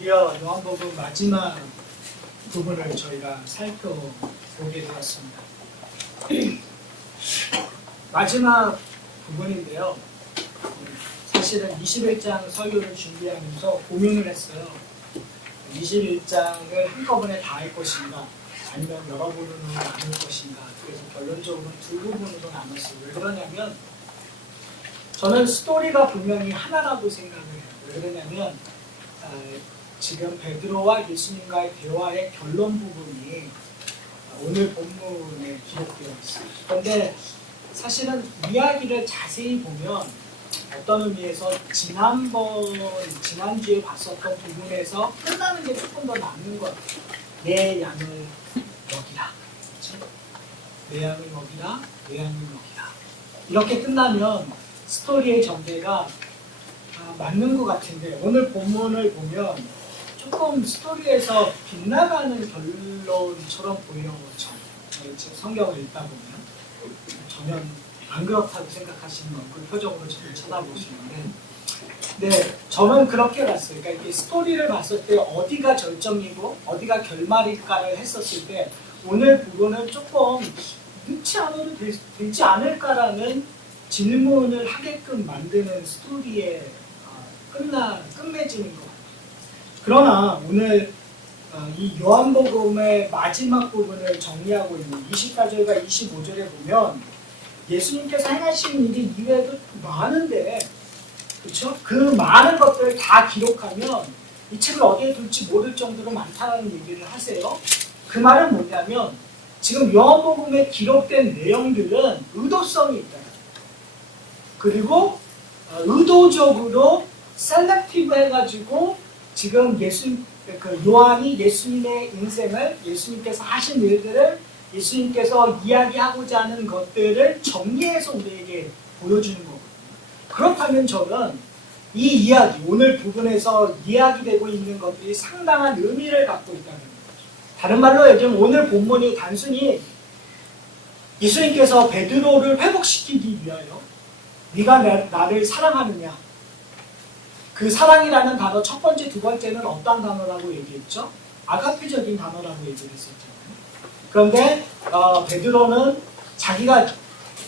드디어 요한복음 마지막 부분을 저희가 살펴보게 되었습니다. 마지막 부분인데요. 사실은 21장 설교를 준비하면서 고민을 했어요. 21장을 한꺼번에 다 할 것인가, 아니면 여러 부분으로 나눌 것인가. 그래서 결론적으로 두 부분으로 나눴어요. 왜 그러냐면, 저는 스토리가 분명히 하나라고 생각을 해요. 왜 그러냐면, 아, 지금 베드로와 예수님과의 대화의 결론 부분이 오늘 본문에 기록되어 있어요. 그런데 사실은 이야기를 자세히 보면 어떤 의미에서 지난번 지난주에 봤었던 부분에서 끝나는 게 조금 더 남는 것 같아요. 내 양을 먹이라. 그렇죠? 내 양을 먹이라. 내 양을 먹이라. 이렇게 끝나면 스토리의 전개가 아, 맞는 것 같은데 오늘 본문을 보면 조금 스토리에서 빗나가는 결론처럼 보이는 것처럼 네, 지금 성경을 읽다 보면 전혀 안 그렇다고 생각하시는 얼굴 표정으로 저를 쳐다보시는데 네 저는 그렇게 봤어요. 그러니까 이게 스토리를 봤을 때 어디가 절정이고 어디가 결말일까를 했었을 때 오늘 부분은 조금 넣지 않아도 되, 되지 않을까라는 질문을 하게끔 만드는 스토리의 어, 끝나 끝맺음인 것. 그러나 오늘 어, 이 요한복음의 마지막 부분을 정리하고 있는 24절과 25절에 보면 예수님께서 행하신 일이 이외에도 많은데 그렇죠? 그 많은 것들을 다 기록하면 이 책을 어디에 둘지 모를 정도로 많다는 얘기를 하세요. 그 말은 뭐냐면 지금 요한복음에 기록된 내용들은 의도성이 있다. 그리고 어, 의도적으로 셀렉티브 해가지고 지금 예수 그 요한이 예수님의 인생을 예수님께서 하신 일들을 예수님께서 이야기하고자 하는 것들을 정리해서 우리에게 보여주는 거거든요. 그렇다면 저는 이 이야기 오늘 부분에서 이야기되고 있는 것들이 상당한 의미를 갖고 있다는 거죠. 다른 말로 얘기하면 오늘 본문이 단순히 예수님께서 베드로를 회복시키기 위하여 네가 나, 나를 사랑하느냐 그 사랑이라는 단어 첫 번째, 두 번째는 어떤 단어라고 얘기했죠? 아가페적인 단어라고 얘기를 했었잖아요. 그런데 어, 베드로는 자기가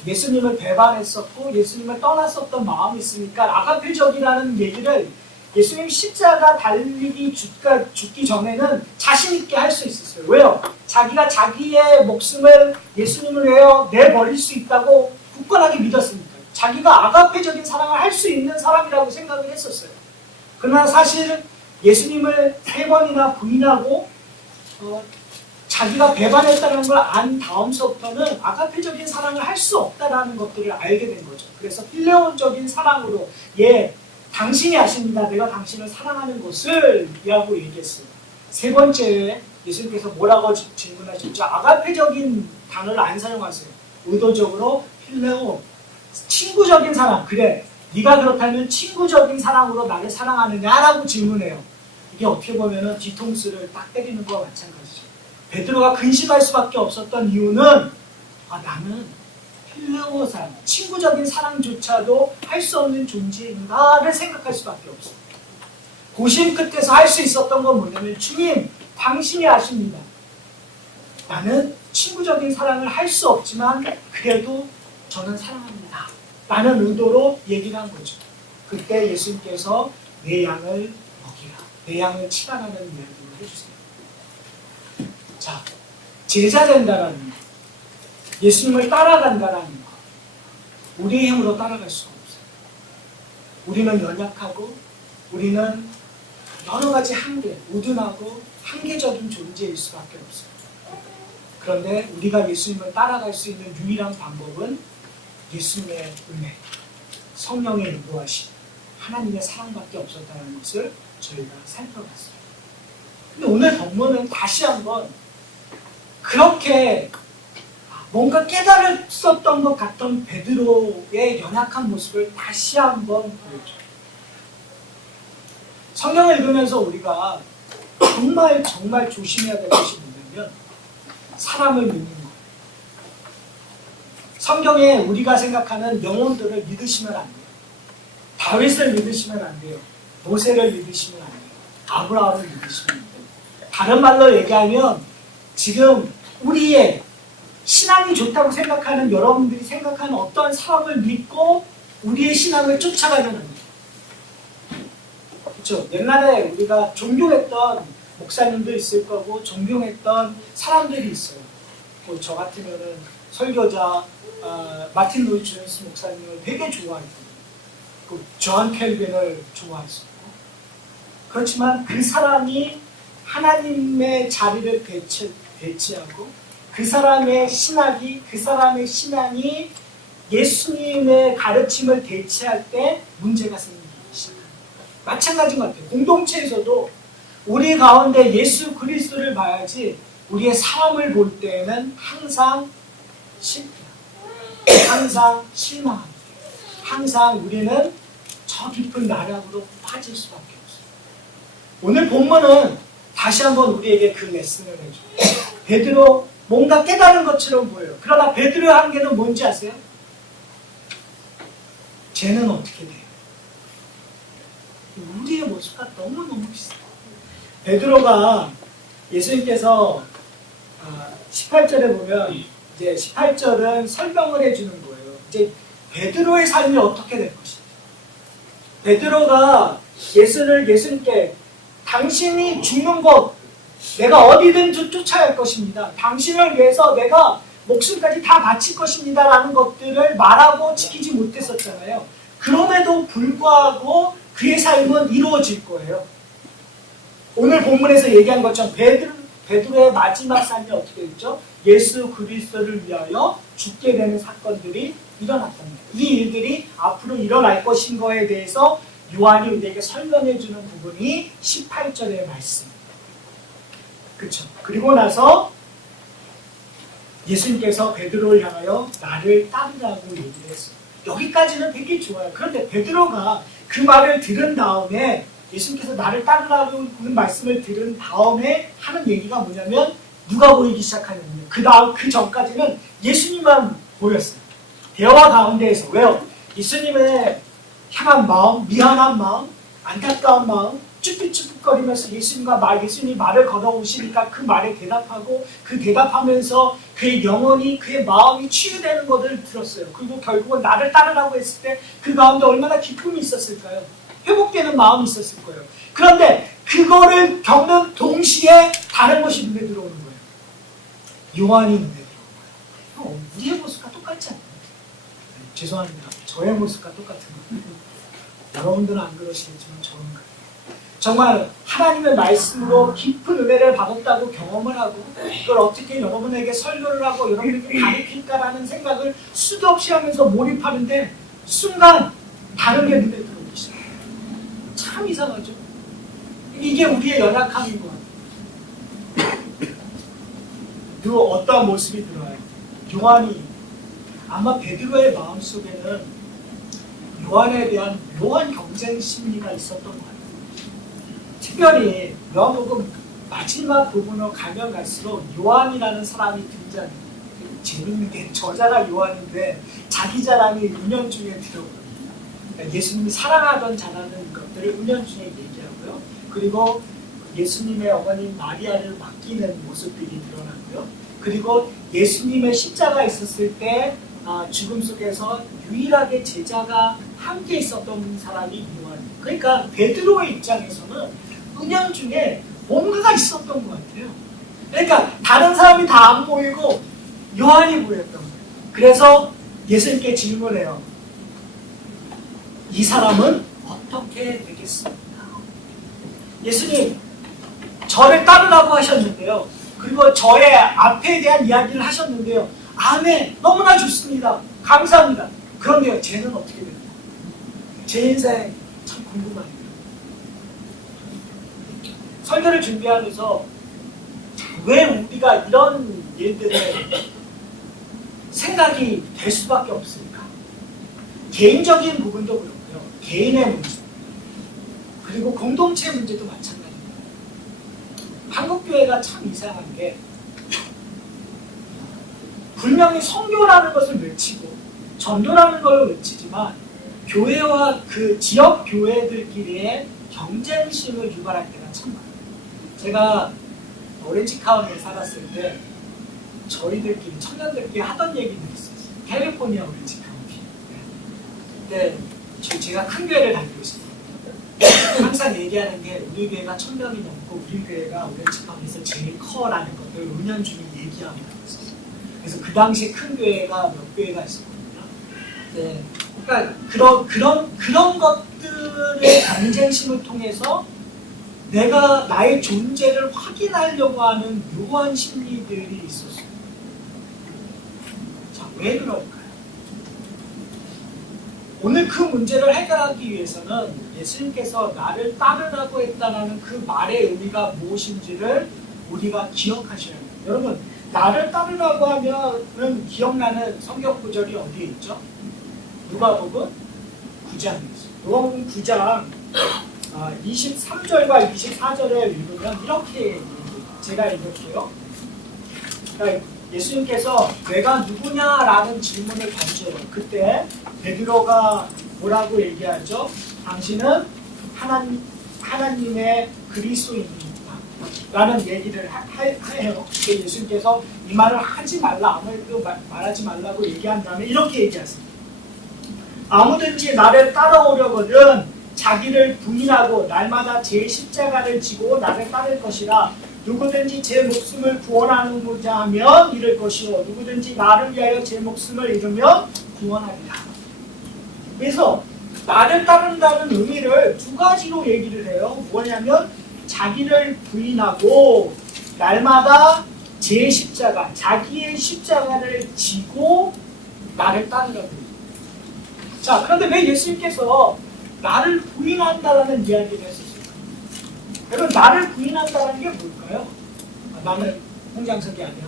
예수님을 배반했었고 예수님을 떠났었던 마음이 있으니까 아가페적이라는 얘기를 예수님 십자가 달리기 죽가, 죽기 전에는 자신 있게 할 수 있었어요. 왜요? 자기가 자기의 목숨을 예수님을 위하여 내버릴 수 있다고 굳건하게 믿었으니까. 자기가 아가페적인 사랑을 할 수 있는 사람이라고 생각을 했었어요. 그러나 사실 예수님을 세 번이나 부인하고 어, 자기가 배반했다는 걸 안 다음서부터는 아가페적인 사랑을 할 수 없다라는 것들을 알게 된 거죠. 그래서 필레온적인 사랑으로 예, 당신이 아십니다. 내가 당신을 사랑하는 것을 이라고 얘기했어요. 세 번째에 예수님께서 뭐라고 지- 질문하셨죠? 아가페적인 단어를 안 사용하세요. 의도적으로 필레온 친구적인 사랑. 그래. 네가 그렇다면 친구적인 사랑으로 나를 사랑하느냐라고 질문해요. 이게 어떻게 보면은 뒤통수를 딱 때리는 거와 마찬가지죠. 베드로가 근심할 수밖에 없었던 이유는 아 나는 필레오 사랑, 친구적인 사랑조차도 할 수 없는 존재인가를 생각할 수밖에 없어요. 고심 끝에서 할 수 있었던 건 뭐냐면 주님, 당신이 아십니다. 나는 친구적인 사랑을 할 수 없지만 그래도 저는 사랑합니다. 라는 의도로 얘기를 한 거죠. 그때 예수님께서 내 양을 먹이라. 내 양을 치라라는 이야기를 해주세요. 자, 제자 된다라는 거. 예수님을 따라간다라는 거. 우리의 힘으로 따라갈 수가 없어요. 우리는 연약하고, 우리는 여러 가지 한계, 우둔하고 한계적인 존재일 수밖에 없어요. 그런데 우리가 예수님을 따라갈 수 있는 유일한 방법은 예수님의 은혜, 성령의 인도하심, 하나님의 사랑밖에 없었다는 것을 저희가 살펴봤어요. 근데 오늘 본문은 다시 한번 그렇게 뭔가 깨달았었던 것 같던 베드로의 연약한 모습을 다시 한번 보여줘요. 성경을 읽으면서 우리가 정말 정말 조심해야 될 것이 뭐냐면 사람을 믿는 것. 성경에 우리가 생각하는 영혼들을 믿으시면 안 돼요. 다윗을 믿으시면 안 돼요. 모세를 믿으시면 안 돼요. 아브라함을 믿으시면 돼요. 다른 말로 얘기하면 지금 우리의 신앙이 좋다고 생각하는 여러분들이 생각하는 어떤 사람을 믿고 우리의 신앙을 쫓아가려는 거예요. 그렇죠. 옛날에 우리가 존경했던 목사님도 있을 거고 존경했던 사람들이 있어요. 뭐 저 같으면은 설교자 어, 마틴 루이 존스 목사님을 되게 좋아했고 그존 켈빈을 좋아했었고 그렇지만 그 사람이 하나님의 자리를 대체, 대체하고 그 사람의 신학이 그 사람의 신앙이 예수님의 가르침을 대체할 때 문제가 시작합니다. 마찬가지인 것 같아요. 공동체에서도 우리 가운데 예수 그리스도를 봐야지 우리의 삶을 볼 때는 항상 항상 실망합니다. 항상 우리는 저 깊은 나락으로 빠질 수밖에 없어요. 오늘 본문은 다시 한번 우리에게 그 레슨을 해줘요. 베드로 뭔가 깨달은 것처럼 보여요. 그러나 베드로의 한계는 뭔지 아세요? 쟤는 어떻게 돼요? 우리의 모습과 너무너무 비슷해요. 베드로가 예수님께서 18절에 보면 이제 18절은 설명을 해주는 거예요. 이제 베드로의 삶이 어떻게 될 것인가. 베드로가 예수를 예수님께 당신이 죽는 것 내가 어디든 쫓- 쫓아갈 것입니다. 당신을 위해서 내가 목숨까지 다 바칠 것입니다. 라는 것들을 말하고 지키지 못했었잖아요. 그럼에도 불구하고 그의 삶은 이루어질 거예요. 오늘 본문에서 얘기한 것처럼 베드로, 베드로의 마지막 삶이 어떻게 됐죠? 예수 그리스도를 위하여 죽게 되는 사건들이 일어났답니다. 이 일들이 앞으로 일어날 것인 거에 대해서 요한이 우리에게 설명해 주는 부분이 18절의 말씀입니다. 그렇죠. 그리고 나서 예수님께서 베드로를 향하여 나를 따르라고 얘기를 했어요. 여기까지는 되게 좋아요. 그런데 베드로가 그 말을 들은 다음에 예수님께서 나를 따르라고 하는 말씀을 들은 다음에 하는 얘기가 뭐냐면 누가 보이기 시작하냐면요. 그 다음 그 전까지는 예수님만 보였어요. 대화 가운데에서 왜요? 예수님의 향한 마음, 미안한 마음, 안타까운 마음, 쭈뼛쭈뼛거리면서 예수님과 말, 예수님이 말을 걸어오시니까 그 말에 대답하고 그 대답하면서 그의 영혼이 그의 마음이 치유되는 것을 들었어요. 그리고 결국은 나를 따르라고 했을 때 그 가운데 얼마나 기쁨이 있었을까요? 회복되는 마음이 있었을 거예요. 그런데 그거를 겪는 동시에 다른 것이 눈에 들어오는 거예 요. 요한이 들어오는 거예요. 우리의 모습과 똑같지 않나요? 네, 죄송합니다. 저의 모습과 똑같은 거예요. 여러분들은 안 그러시겠지만 저는. 정말 하나님의 말씀으로 깊은 은혜를 받았다고 경험을 하고 그걸 어떻게 여러분에게 설교를 하고 여러분에게 가르칠까라는 생각을 수도 없이 하면서 몰입하는데 순간 다른 게 눈에 들어오기 시작해요. 참 이상하죠? 이게 우리의 연약함인 것 같아요. 그 어떤 모습이 들어와요? 요한이 아마 베드로의 마음 속에는 요한에 대한 묘한 경쟁 심리가 있었던 것 같아요. 특별히 요한복음 마지막 부분으로 가면 갈수록 요한이라는 사람이 등장해요. 재밌는 게 저자가 요한인데 자기 자랑이 은연중에 들어오거든요. 그러니까 예수님이 사랑하던 자라는 것들을 은연중에 얘기하고요. 그리고 예수님의 어머니 마리아를 맡기는 모습들이 드러 나고요. 그리고 예수님의 십자가 있었을 때 아, 죽음 속에서 유일하게 제자가 함께 있었던 사람이 요한이에요. 그러니까 베드로의 입장에서는 은연 중에 뭔가가 있었던 것 같아요. 그러니까 다른 사람이 다 안 보이고 요한이 보였던 거예요. 그래서 예수님께 질문해요. 이 사람은 어떻게 되겠습니까? 예수님, 저를 따르라고 하셨는데요. 그리고 저의 앞에 대한 이야기를 하셨는데요. 아멘, 너무나 좋습니다. 감사합니다. 그런데요, 쟤는 어떻게 됩니까? 제 인생 참 궁금합니다. 설교를 준비하면서 왜 우리가 이런 일들을 생각이 될 수밖에 없을까? 개인적인 부분도 그렇고요. 개인의 문제, 그리고 공동체 문제도. 한국 교회가 참 이상한 게 분명히 성교라는 것을 외치고 전도라는 걸 외치지만 교회와 그 지역 교회들끼리의 경쟁심을 유발할 때가 참 많아요. 제가 오렌지 카운티에 살았을 때 저희들끼리 청년들끼리 하던 얘기들이 있었어요. 캘리포니아 오렌지 카운티. 네. 그때 저- 제가 큰 교회를 다니고 있었거든요. 항상 얘기하는 게 우리 교회가 천 명이 넘고 우리 교회가 오렌지 카운티에서 제일 커라는 것을 은연 중에 얘기하고 있었어요. 그래서 그 당시에 큰 교회가 몇 교회가 있었거든요. 네. 그러니까 그런 그런 그런 것들의 경쟁심을 통해서 내가 나의 존재를 확인하려고 하는 묘한 심리들이 있었어요. 자, 왜 그럴까요? 오늘 그 문제를 해결하기 위해서는 예수님께서 나를 따르라고 했다는 그 말의 의미가 무엇인지를 우리가 기억하셔야 돼요. 여러분, 나를 따르라고 하면은 기억나는 성경 구절이 어디에 있죠? 누가복음 9장에 있어요. 누가복음 9장 23절과 24절을 읽으면 이렇게. 제가 읽을게요. 그러니까 예수님께서 내가 누구냐라는 질문을 던져요. 그때 베드로가 뭐라고 얘기하죠? 당신은 하나님, 하나님의 그리스도입니다. 라는 얘기를 하, 하- 해요. 예수님께서 이 말을 하지 말라, 아무래도 말, 말하지 말라고 얘기한 다음에 이렇게 얘기하세요. 아무든지 나를 따라오려거든 자기를 부인하고 날마다 제 십자가를 지고 나를 따를 것이라 누구든지 제 목숨을 구원하는고자 하면 잃을 것이요 누구든지 나를 위하여 제 목숨을 잃으면 구원하리라 그래서 나를 따른다는 의미를 두 가지로 얘기를 해요 뭐냐면 자기를 부인하고 날마다 제 십자가 자기의 십자가를 지고 나를 따르라고 자, 그런데 왜 예수님께서 나를 부인한다라는 이야기를 했었을까요? 여러분, 나를 부인한다는 게 뭘까요? 아, 나는 홍장석이 아니야.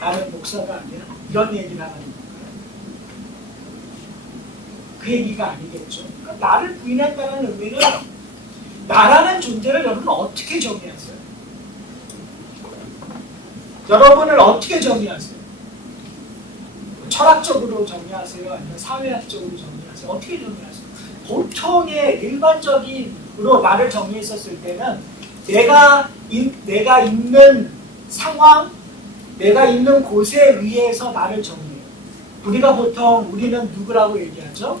나는 목사가 아니야. 이런 얘기를 하는 건가요? 그 얘기가 아니겠죠. 그러니까 나를 부인한다는 의미는 나라는 존재를 여러분 어떻게 정의하세요? 여러분을 어떻게 정의하세요? 철학적으로 정리하세요? 아니면 사회학적으로 정리하세요? 어떻게 정리하세요? 보통의 일반적으로 나를 정리했었을 때는 내가 인, 내가 있는 상황, 내가 있는 곳에 의해서 나를 정리해요. 우리가 보통 우리는 누구라고 얘기하죠?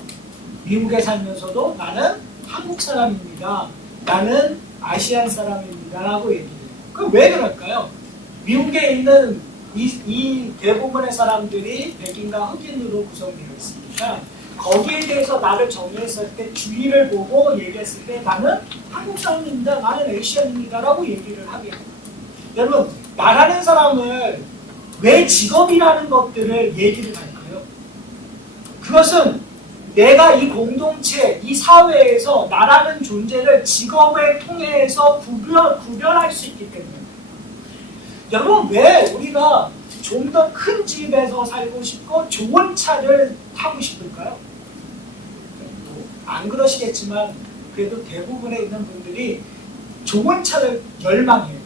미국에 살면서도 나는 한국 사람입니다. 나는 아시안 사람입니다라고 얘기해요. 그럼 왜 그럴까요? 미국에 있는 이, 이 대부분의 사람들이 백인과 흑인으로 구성되어 있으니까 거기에 대해서 나를 정의했을 때 주의를 보고 얘기했을 때 나는 한국 사람입니다. 나는 에이시안입니다라고 얘기를 하게 돼요. 여러분 나라는 사람을 왜 직업이라는 것들을 얘기를 할까요? 그것은 내가 이 공동체, 이 사회에서 나라는 존재를 직업을 통해서 구별, 구별할 수 있기 때문에 여러분 왜 우리가 좀 더 큰 집에서 살고 싶고 좋은 차를 타고 싶을까요? 안 그러시겠지만 그래도 대부분에 있는 분들이 좋은 차를 열망해요.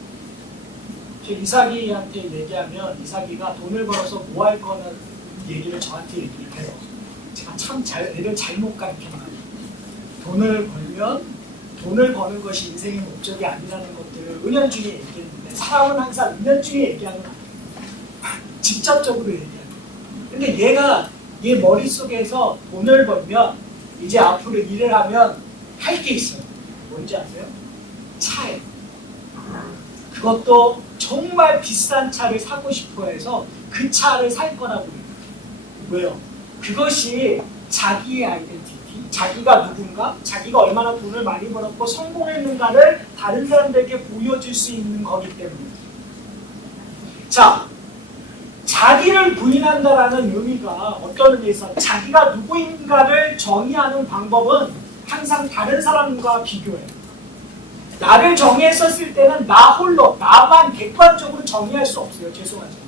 저 이삭이한테 얘기하면 이삭이가 돈을 벌어서 뭐 할 거는 얘기를 저한테 얘기를 해요. 제가 참 잘, 애를 잘못 가르쳤나. 돈을 벌면 돈을 버는 것이 인생의 목적이 아니라는 것들을 은연중에 얘기했는데 사람은 항상 은연중에 얘기하는 거예요. 직접적으로 얘기하는. 근데 얘가 얘 머릿속에서 돈을 벌면 이제 앞으로 일을 하면 할 게 있어요. 뭔지 아세요? 차예요. 그것도 정말 비싼 차를 사고 싶어 해서 그 차를 살 거라고. 왜요? 그것이 자기의 아이덴티티, 자기가 누군가, 자기가 얼마나 돈을 많이 벌었고 성공했는가를 다른 사람들에게 보여줄 수 있는 거기 때문에. 자, 자기를 부인한다라는 의미가 어떤 의미에서 자기가 누구인가를 정의하는 방법은 항상 다른 사람과 비교해요. 나를 정의했었을 때는 나 홀로, 나만 객관적으로 정의할 수 없어요. 죄송하지만.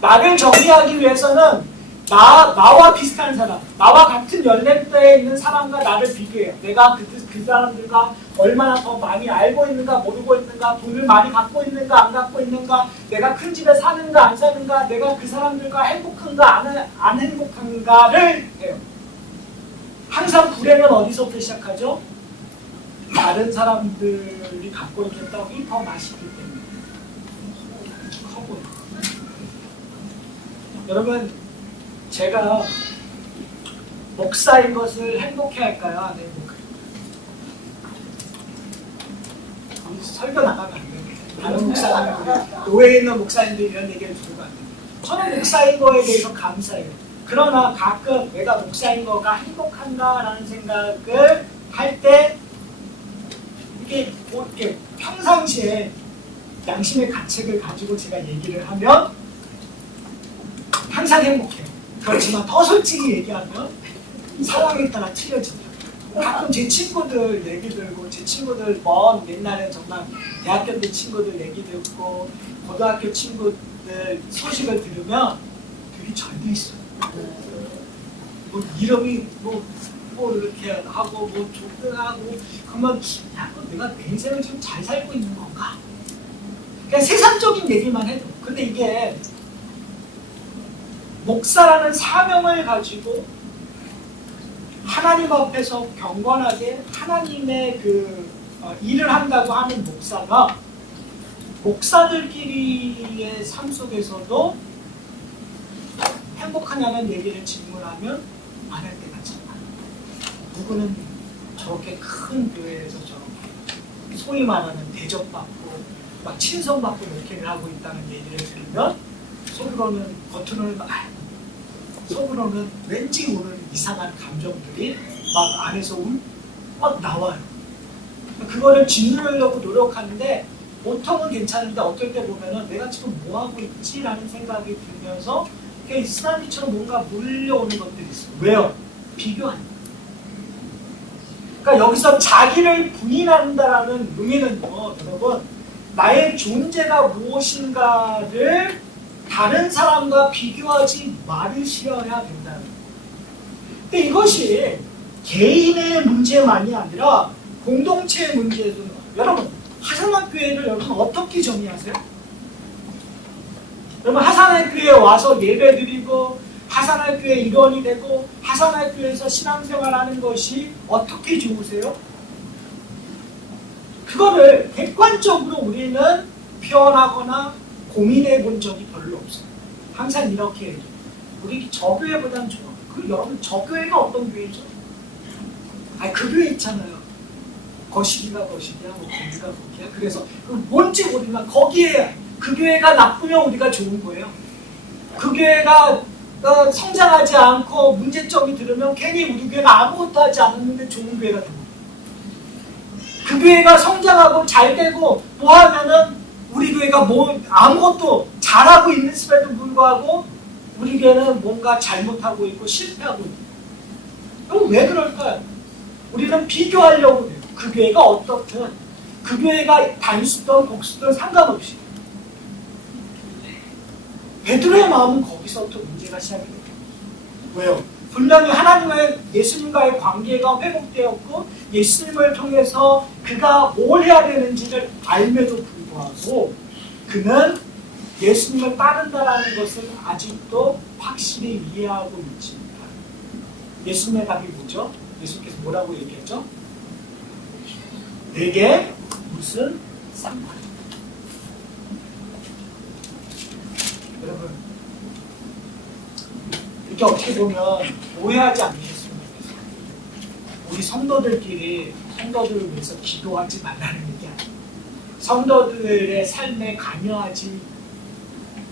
나를 정의하기 위해서는 나, 나와 비슷한 사람, 나와 같은 연령대에 있는 사람과 나를 비교해요. 내가 그, 그 사람들과 얼마나 더 많이 알고 있는가, 모르고 있는가, 돈을 많이 갖고 있는가, 안 갖고 있는가, 내가 큰 집에 사는가, 안 사는가, 내가 그 사람들과 행복한가, 안, 안 행복한가를 해요. 항상 불행은 어디서부터 시작하죠? 다른 사람들이 갖고 있는 떡이 더 맛있기 때문에 커 보여. 여러분 제가 목사인 것을 행복해 할까요? 안? 우리 설교 나가면 안 됩니다. 다른 목사님들, 교회에 있는 목사님들 이런 얘기를 들으면 안 됩니다. 저는 목사인 거에 대해서 감사해요. 그러나 가끔 내가 목사인 거가 행복한가라는 생각을 할 때 이게 뭐 이렇게 평상시에 양심의 가책을 가지고 제가 얘기를 하면 항상 행복해요. 그렇지만 더 솔직히 얘기하면 상황에 따라 틀려집니다. 가끔 제 친구들 얘기 들고 제 친구들 먼 옛날에 정말 대학교 때 친구들 얘기 듣고 고등학교 친구들 소식을 들으면 되게 잘돼 있어요. 뭐 이름이 뭐, 뭐 이렇게 하고 뭐 조등하고 그러면 야, 내가 내 인생을 지금 잘 살고 있는 건가? 그냥 세상적인 얘기만 해도 근데 이게 목사라는 사명을 가지고 하나님 앞에서 경건하게 하나님의 그 어, 일을 한다고 하는 목사가 목사들끼리의 삶 속에서도 행복하냐는 얘기를 질문하면 안 할 때가 참 많아요. 누구는 저렇게 큰 교회에서 저렇게 소위 말하는 대접받고 막 친성받고 목회를 하고 있다는 얘기를 들으면 속으로는 겉으로는 아, 속으로는 왠지 오는 이상한 감정들이 막 안에서 울, 막 나와요. 그거를 짓누르려고 노력하는데 보통은 괜찮은데 어떨 때 보면은 내가 지금 뭐 하고 있지라는 생각이 들면서 쓰나미처럼 뭔가 몰려오는 것들이 있어요. 왜요? 비교하니까. 그러니까 여기서 자기를 부인한다라는 의미는요, 여러분, 나의 존재가 무엇인가를 다른 사람과 비교하지 말으셔야 된다는. 근데 이것이 개인의 문제만이 아니라 공동체의 문제도 여러분 하산학 교회를 여러분 어떻게 정의하세요? 여러분 하산학 교회에 와서 예배 드리고 하산학 교회 일원이 되고 하산학교에서 신앙생활하는 것이 어떻게 좋으세요? 그거를 객관적으로 우리는 표현하거나 고민해 본 적이 별로 없어요. 항상 이렇게 얘기해요. 우리 저 교회보단 좋아. 그 여러분 저 교회가 어떤 교회죠? 아니 그 교회 있잖아요. 거시기가 거시기야, 뭐 거기가 거기야. 그래서 그 뭔지 모르지만 거기에 그 교회가 나쁘면 우리가 좋은 거예요. 그 교회가 어, 성장하지 않고 문제점이 들으면 괜히 우리 교회가 아무것도 하지 않았는데 좋은 교회가 됩니다. 그 교회가 성장하고 잘 되고 뭐 하면은 우리 교회가 뭐 아무것도 잘하고 있는 습에도 불구하고 우리 교회는 뭔가 잘못하고 있고 실패하고 있고 왜 그럴까요? 우리는 비교하려고 해요. 그 교회가 어떻든 그 교회가 단수든 복수든 상관없이 베드로의 마음은 거기서부터 문제가 시작이 돼요. 왜요? 분명히 하나님의 예수님과의 관계가 회복되었고 예수님을 통해서 그가 뭘 해야 되는지를 알매도 불구하고 그는 예수님을 따른다라는 것을 아직도 확실히 이해하고 있지 못합니다. 예수님의 답이 뭐죠? 예수님께서 뭐라고 얘기했죠? 내게 무슨 상관이? 여러분 이렇게 어떻게 보면 오해하지 않겠습니까? 우리 성도들끼리 성도들을 위해서 기도하지 말라는 얘기 아니에요. 성도들의 삶에 관여하지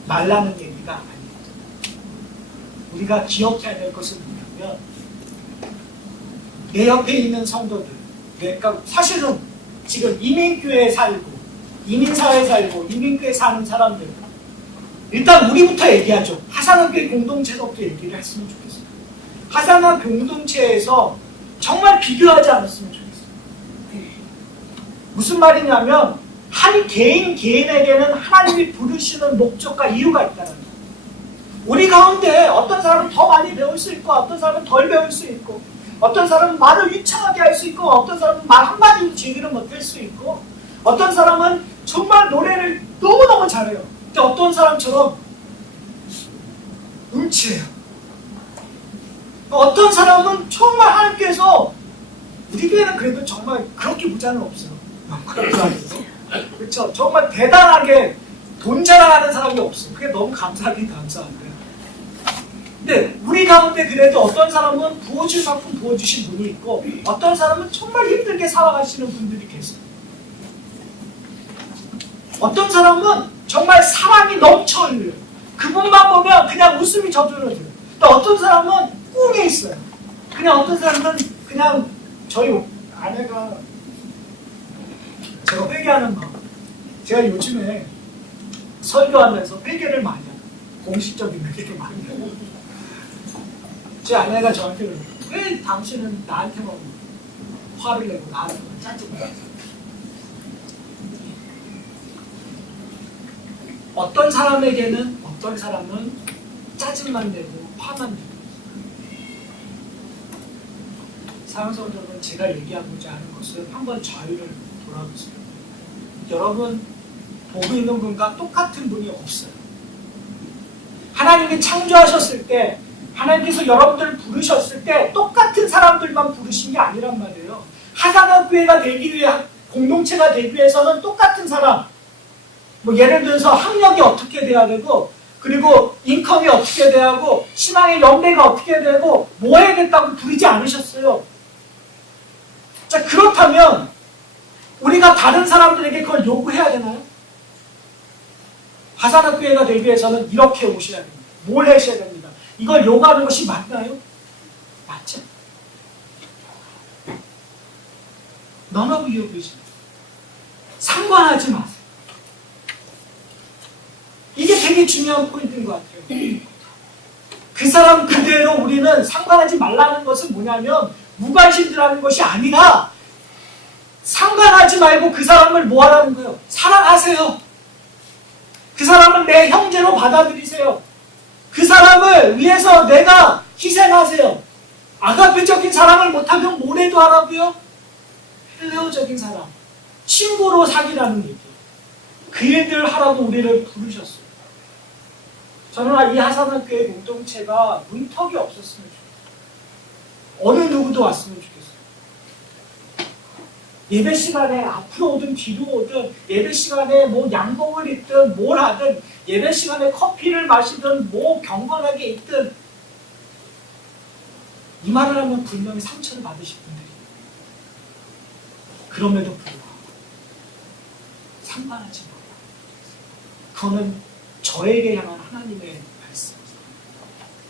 말라는 얘기가 아니에요. 우리가 기억해야 될 것은 뭐냐면 내 옆에 있는 성도들, 그러니까 사실은 지금 이민교회에 살고 이민사회에 살고 이민교회에 사는 사람들 일단 우리부터 얘기하죠. 하산학교회 공동체서부터 얘기를 했으면 좋겠어요. 하산학 공동체에서 정말 비교하지 않았으면 좋겠어요. 무슨 말이냐면 한 개인 개인에게는 하나님이 부르시는 목적과 이유가 있다는 거예요. 우리 가운데 어떤 사람은 더 많이 배울 수 있고 어떤 사람은 덜 배울 수 있고 어떤 사람은 말을 유창하게 할 수 있고 어떤 사람은 말 한마디로 제기를 못할 수 있고 어떤 사람은 정말 노래를 너무너무 잘해요. 근데 어떤 사람처럼 음치예요. 어떤 사람은 정말 하나님께서 우리 교회는 그래도 정말 그렇게 부자는 없어요. 그런 거 아니죠? 그렇죠. 정말 대단하게 돈 자랑하는 사람이 없어요. 그게 너무 감사하긴 감사한데. 근데 우리 가운데 그래도 어떤 사람은 부어줄 만큼 부어주신 분이 있고 어떤 사람은 정말 힘들게 살아가시는 분들이 계세요. 어떤 사람은 정말 사랑이 넘쳐 흘려요. 그분만 보면 그냥 웃음이 저절로 들어요. 또 어떤 사람은 꿍에 있어요. 그냥 어떤 사람은 그냥 저희 아내가 제가 회개하는 마음. 제가 요즘에 설교하면서 회개를 많이 해요. 공식적인 회개를 많이 해요. 제 아내가 저한테. 왜 당신은 나한테만 화를 내고 나한테만 짜증을 내요? 어떤 사람에게는 어떤 사람은 짜증만 내고 화만 내고 여러분 제가 얘기하고자 하는 것은 한번 자유를 돌아보세요. 여러분 보고 있는 분과 똑같은 분이 없어요. 하나님이 창조하셨을 때 하나님께서 여러분들을 부르셨을 때 똑같은 사람들만 부르신 게 아니란 말이에요. 하산학교회가 되기 위해 공동체가 되기 위해서는 똑같은 사람 뭐 예를 들어서 학력이 어떻게 돼야 되고 그리고 인컴이 어떻게 돼야 하고 신앙의 연배가 어떻게 되고 뭐 해야겠다고 부르지 않으셨어요. 자 그렇다면 우리가 다른 사람들에게 그걸 요구해야 되나요? 하산학교회가 되기 위해서는 이렇게 오셔야 됩니다. 뭘 하셔야 됩니다. 이걸 요구하는 것이 맞나요? 맞죠? Your business. 상관하지 마세요. 이게 되게 중요한 포인트인 것 같아요. 그 사람 그대로 우리는 상관하지 말라는 것은 뭐냐면 무관심들하는 것이 아니라 상관하지 말고 그 사람을 뭐 하라는 거예요? 사랑하세요. 그 사람을 내 형제로 받아들이세요. 그 사람을 위해서 내가 희생하세요. 아가페적인 사랑을 못하면 뭐래도 하라고요? 헬레오적인 사랑. 친구로 사귀라는 얘기예요. 그 일들 하라고 우리를 부르셨어요. 저는 이 하산학교의 공동체가 문턱이 없었으면 좋겠어요. 어느 누구도 왔으면 좋겠어요. 예배 시간에 앞으로 오든 뒤로 오든 예배 시간에 뭐 양복을 입든 뭘 하든 예배 시간에 커피를 마시든 뭐 경건하게 있든 이 말을 하면 분명히 상처를 받으실 분들이 그럼에도 불구하고 상관하지 마. 그거는 저에게 향한 하나님의 말씀.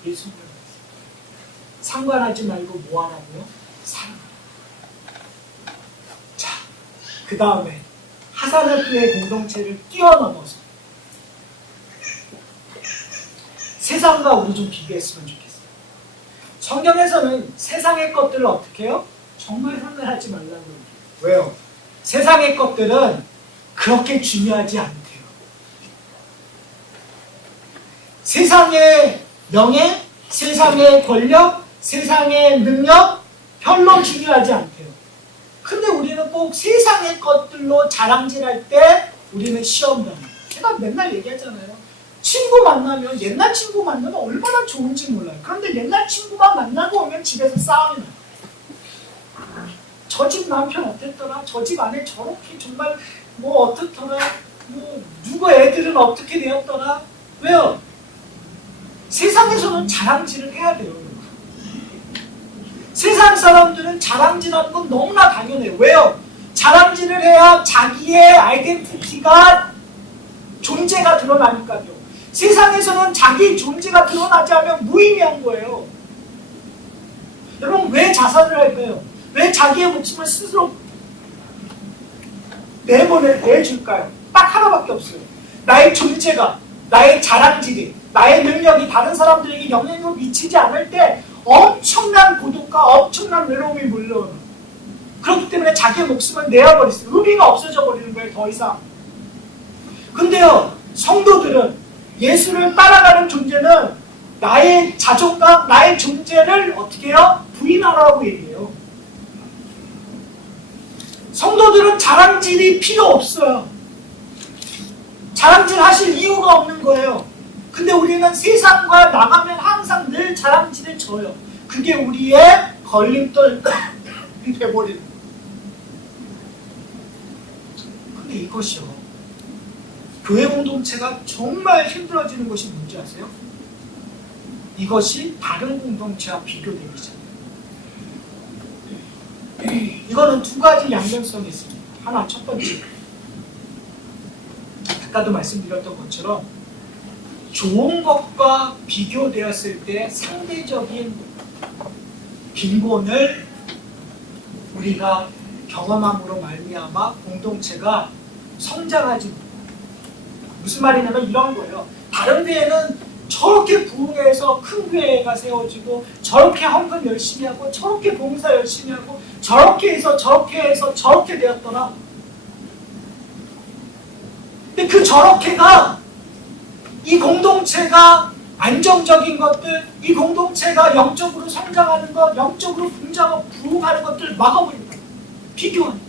예수님의 말씀. 상관하지 말고 뭐 하라고요? 사랑. 자, 그 다음에 하산학교의 공동체를 뛰어넘어서 세상과 우리 좀 비교했으면 좋겠어요. 성경에서는 세상의 것들을 어떻게 해요? 정말 흥분하지 말라고 그래요. 왜요? 세상의 것들은 그렇게 중요하지 않대요. 세상의 명예, 세상의 권력, 세상의 능력 별로 중요하지 않대요. 근데 우리는 꼭 세상의 것들로 자랑질할 때 우리는 시험당해요. 제가 맨날 얘기하잖아요. 친구 만나면 옛날 친구 만나면 얼마나 좋은지 몰라요. 그런데 옛날 친구만 만나고 오면 집에서 싸움이 나요. 저 집 남편 어땠더라? 저집 아내 저렇게 정말 뭐 어떻더라? 뭐 누구 애들은 어떻게 되었더라? 왜요? 세상에서는 자랑질을 해야 돼요. 세상 사람들은 자랑질하는 건 너무나 당연해요. 왜요? 자랑질을 해야 자기의 아이덴티티가 존재가 드러나니까요. 세상에서는 자기 존재가 드러나지 않으면 무의미한 거예요. 여러분 왜 자살을 할까요? 왜 자기의 목숨을 스스로 내보내 내줄까요? 딱 하나밖에 없어요. 나의 존재가 나의 자랑질이 나의 능력이 다른 사람들에게 영향을 미치지 않을 때 엄청난 고독과 엄청난 외로움이 몰려오는 그렇기 때문에 자기의 목숨을 내어버렸어요. 의미가 없어져 버리는 거예요. 더 이상. 근데요 성도들은 예수를 따라가는 존재는 나의 자존감, 나의 존재를 어떻게 해요? 부인하라고 얘기해요. 성도들은 자랑질이 필요 없어요. 자랑질 하실 이유가 없는 거예요. 근데 우리는 세상과 나가면 항상 늘 자랑질을 져요. 그게 우리의 걸림돌 돼버리는. 근데 이것이요. 교회 공동체가 정말 힘들어지는 것이 뭔지 아세요? 이것이 다른 공동체와 비교되기잖아요. 이거는 두 가지 양면성이 있습니다. 하나 첫 번째. 아까도 말씀드렸던 것처럼 좋은 것과 비교되었을 때 상대적인 빈곤을 우리가 경험함으로 말미암아 공동체가 성장하지. 무슨 말이냐면 이런 거예요. 다른 데에는 저렇게 부흥해서 큰 교회가 세워지고 저렇게 헌금 열심히 하고 저렇게 봉사 열심히 하고 저렇게 해서 저렇게 해서 저렇게 되었더라. 근데 그 저렇게가 이 공동체가 안정적인 것들, 이 공동체가 영적으로 성장하는 것, 영적으로 풍장하고 부흥하는 것들 막아버린다. 비교하는.